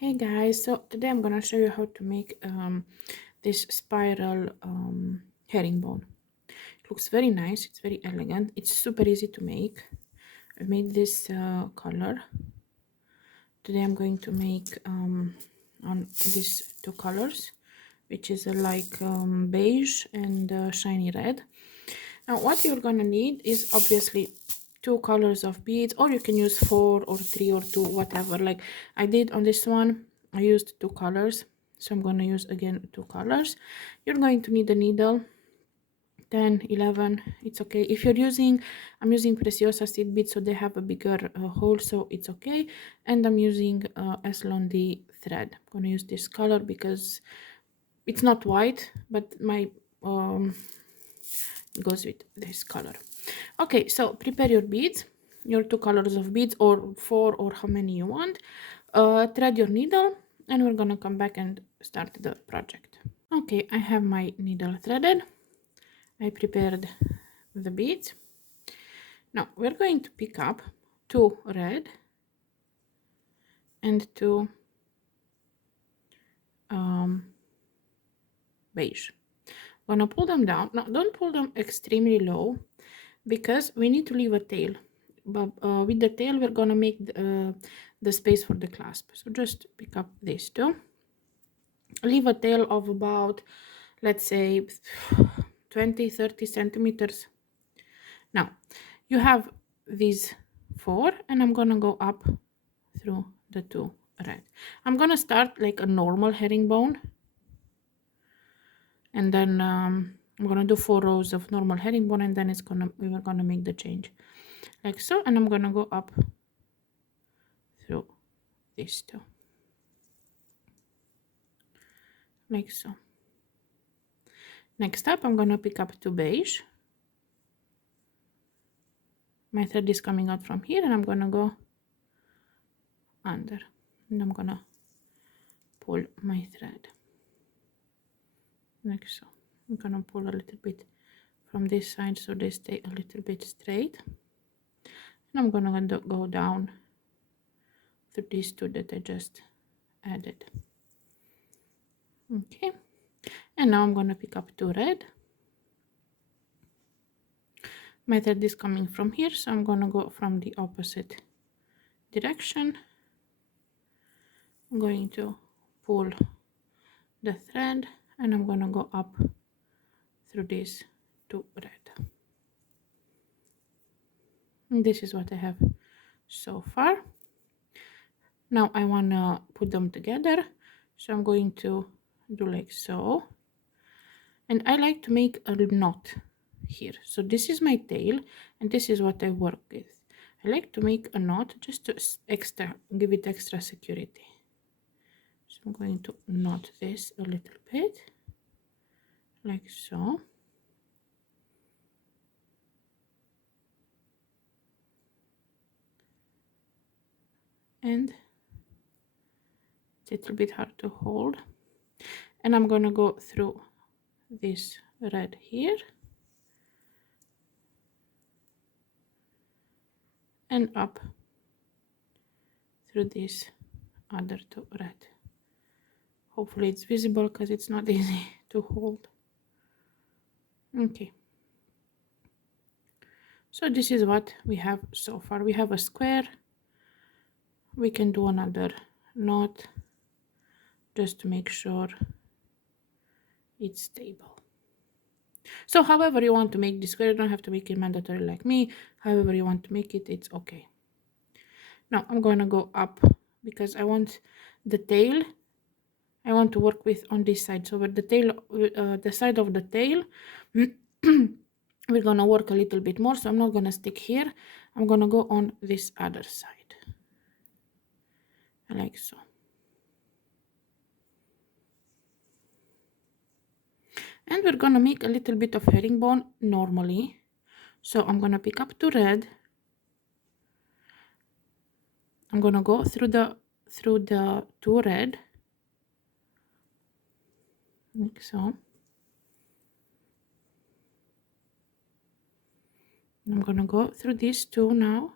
Hey guys, so today I'm gonna show you how to make this spiral herringbone. It looks very nice, it's very elegant, it's super easy to make. I made this color. Today I'm going to make on these two colors, which is like beige and shiny red. Now what you're gonna need is obviously two colors of beads, or you can use 4 or 3 or 2, whatever. Like I did on this one, I used 2 colors, so I'm gonna use again 2 colors. You're going to need a needle, 10, 11, it's okay. If you're using, I'm using Preciosa seed beads, so they have a bigger hole, so it's okay. And I'm using S-Lonely thread. I'm gonna use this color because it's not white, but my goes with this color. Okay, so prepare your beads, your 2 colors of beads, or 4, or how many you want. Thread your needle, and we're gonna come back and start the project. Okay, I have my needle threaded. I prepared the beads. Now we're going to pick up 2 red and 2 beige. I'm gonna pull them down. Now don't pull them extremely low, because we need to leave a tail, but with the tail we're gonna make the space for the clasp. So just pick up these 2, leave a tail of about, let's say, 20-30 centimeters. Now you have these 4, and I'm gonna go up through the 2 red. I'm gonna start like a normal herringbone, and then I'm gonna do 4 rows of normal herringbone, and then we're gonna make the change like so. And I'm gonna go up through these 2 like so. Next up, I'm gonna pick up 2 beige. My thread is coming out from here, and I'm gonna go under, and I'm gonna pull my thread like so. I'm gonna pull a little bit from this side so they stay a little bit straight, and I'm gonna go down through these 2 that I just added. Okay, and now I'm gonna pick up 2 red. My thread is coming from here, so I'm gonna go from the opposite direction. I'm going to pull the thread, and I'm gonna go up through these 2 red. And this is what I have so far. Now I wanna put them together, so I'm going to do like so, and I like to make a knot here. So this is my tail, and this is what I work with. I like to make a knot just to give it extra security. So I'm going to knot this a little bit like so. And it's a little bit hard to hold. And I'm gonna go through this red here and up through this other 2 red. Hopefully it's visible because it's not easy to hold. Okay, so this is what we have so far. We have a square. We can do another knot just to make sure it's stable. So however you want to make this square, you don't have to make it mandatory like me. However you want to make it, it's okay. Now I'm gonna go up because I want the tail, I want to work with on this side. So with the tail, the side of the tail, we're gonna work a little bit more. So I'm not gonna stick here. I'm gonna go on this other side, like so. And we're gonna make a little bit of herringbone normally. So I'm gonna pick up 2 red. I'm gonna go through the 2 red, like so. I'm gonna go through these 2 now,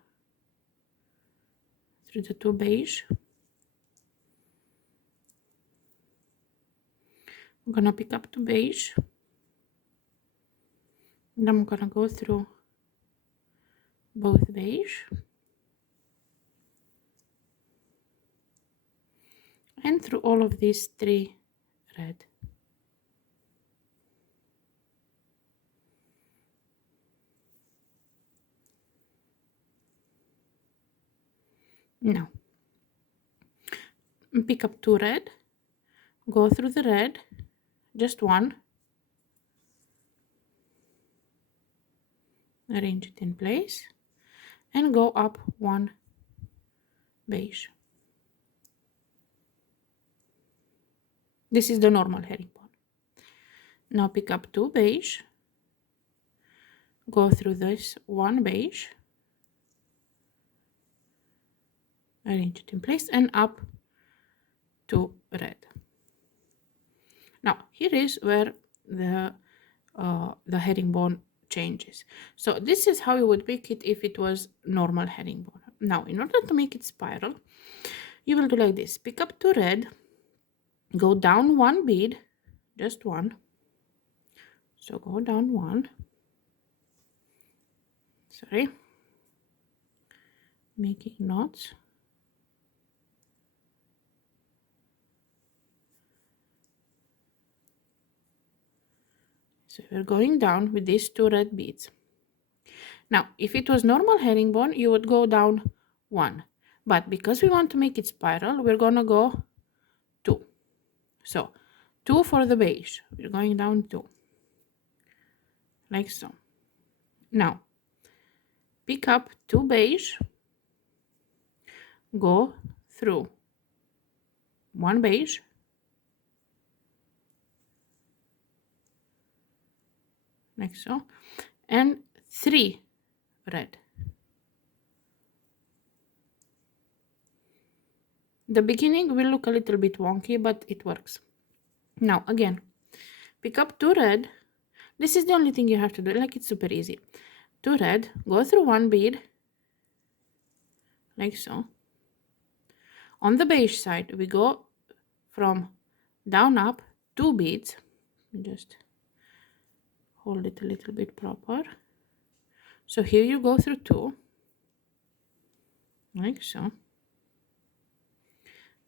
through the 2 beige, I'm gonna pick up to beige, and I'm gonna go through both beige and through all of these 3 red. Now pick up 2 red, go through the red, just 1, arrange it in place, and go up 1 beige. This is the normal herringbone. Now pick up 2 beige, go through this 1 beige, arrange it in place, and up 2 red. Now here is where the herringbone changes. So this is how you would make it if it was normal herringbone. Now in order to make it spiral, you will do like this. Pick up 2 red, go down 1 bead, just 1. So go down 1. Sorry, making knots. So we're going down with these 2 red beads. Now, if it was normal herringbone, you would go down 1. But because we want to make it spiral, we're gonna go 2. So 2 for the beige. We're going down 2. Like so. Now, pick up 2 beige, go through 1 beige, like so, and 3 red. The beginning will look a little bit wonky, but it works. Now again, pick up 2 red. This is the only thing you have to do, like it's super easy. 2 red, go through 1 bead, like so. On the beige side, we go from down up 2 beads. Just hold it a little bit proper. So here you go through 2, like so.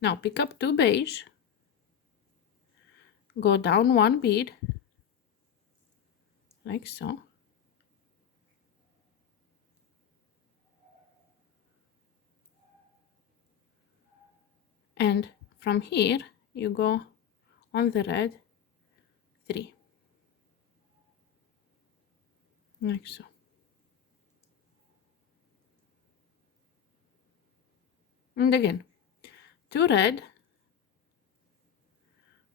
Now pick up 2 beige, go down 1 bead, like so. And from here you go on the red 3, like so. And again, 2 red,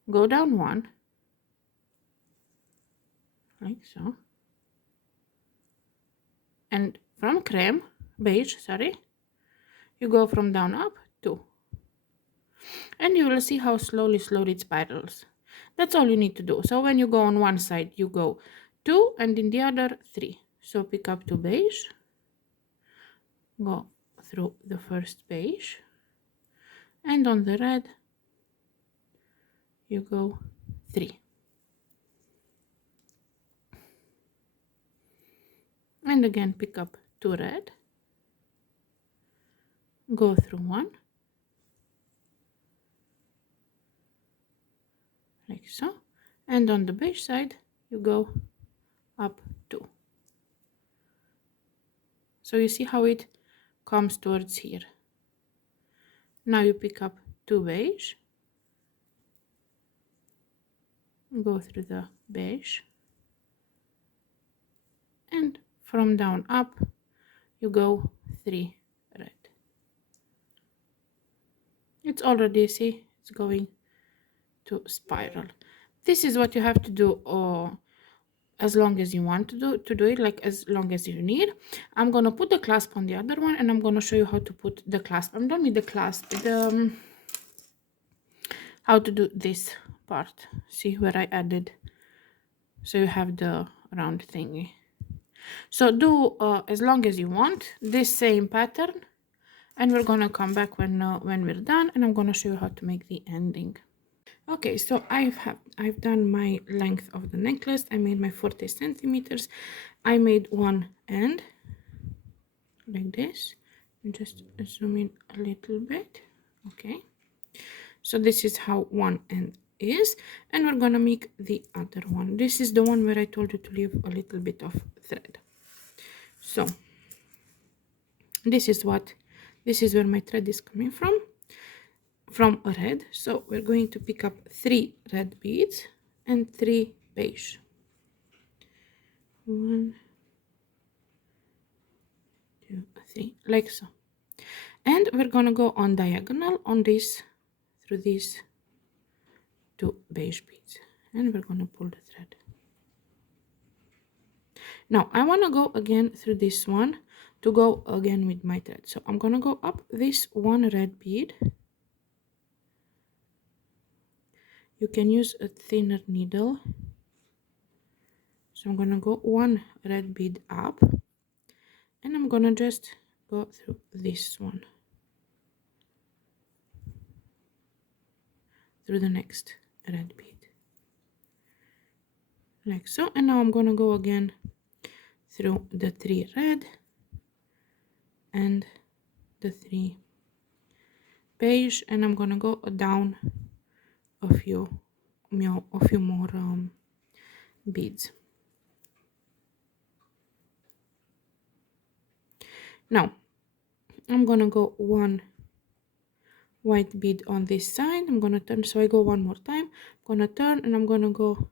go down 1, like so. And from creme, beige, sorry, you go from down up 2. And you will see how slowly it spirals. That's all you need to do. So when you go on one side, you go 2, and in the other 3. So pick up 2 beige, go through the first beige, and on the red you go 3. And again pick up 2 red, go through 1, like so, and on the beige side you go up 2. So you see how it comes towards here. Now you pick up 2 beige, go through the beige, and from down up you go 3 red. It's already, see, it's going to spiral. This is what you have to do as long as you want to do it, like as long as you need. I'm gonna put the clasp on the other one, and I'm gonna show you how to put the clasp. I'm done with the clasp. How to do this part. See where I added, so you have the round thingy. So do as long as you want this same pattern, and we're gonna come back when we're done, and I'm gonna show you how to make the ending. Okay, so I've done my length of the necklace. I made my 40 centimeters. I made one end like this, and just zoom in a little bit. Okay, so this is how one end is, and we're gonna make the other one. This is the one where I told you to leave a little bit of thread. So this is where my thread is coming from a red. So we're going to pick up 3 red beads and 3 beige. 1, 2, 3, like so. And we're gonna go on diagonal on this, through these 2 beige beads, and we're gonna pull the thread. Now I want to go again through this one to go again with my thread. So I'm gonna go up this one red bead. You can use a thinner needle. So I'm gonna go one red bead up, and I'm gonna just go through this one, through the next red bead, like so. And now I'm gonna go again through the 3 red and the 3 beige, and I'm gonna go down a few more beads. Now I'm gonna go one white bead on this side. I'm gonna turn, so I go one more time. I'm gonna turn, and I'm gonna go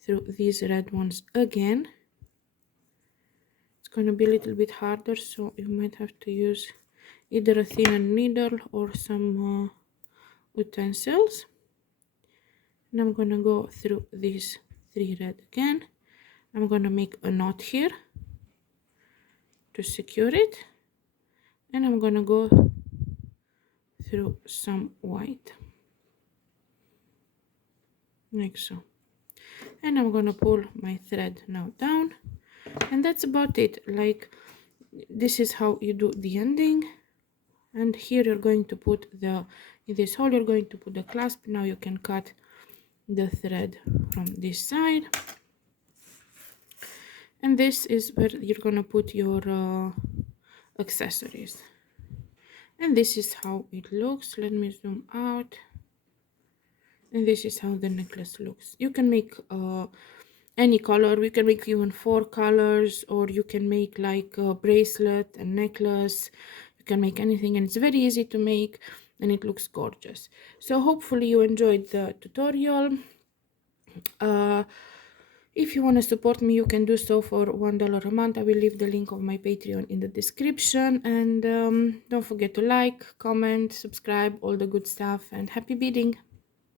through these red ones again. It's gonna be a little bit harder, so you might have to use either a thinner needle or some utensils. And I'm gonna go through these 3 red again. I'm gonna make a knot here to secure it, and I'm gonna go through some white, like so. And I'm gonna pull my thread now down, and that's about it. Like, this is how you do the ending. And here you're going to put in this hole you're going to put the clasp. Now you can cut the thread from this side, and this is where you're gonna put your accessories. And this is how it looks. Let me zoom out. And this is how the necklace looks. You can make any color. We can make even 4 colors, or you can make like a bracelet and necklace. You can make anything, and it's very easy to make, and it looks gorgeous. So hopefully you enjoyed the tutorial. If you want to support me, you can do so for $1 a month. I will leave the link of my Patreon in the description. And don't forget to like, comment, subscribe, all the good stuff, and happy beading.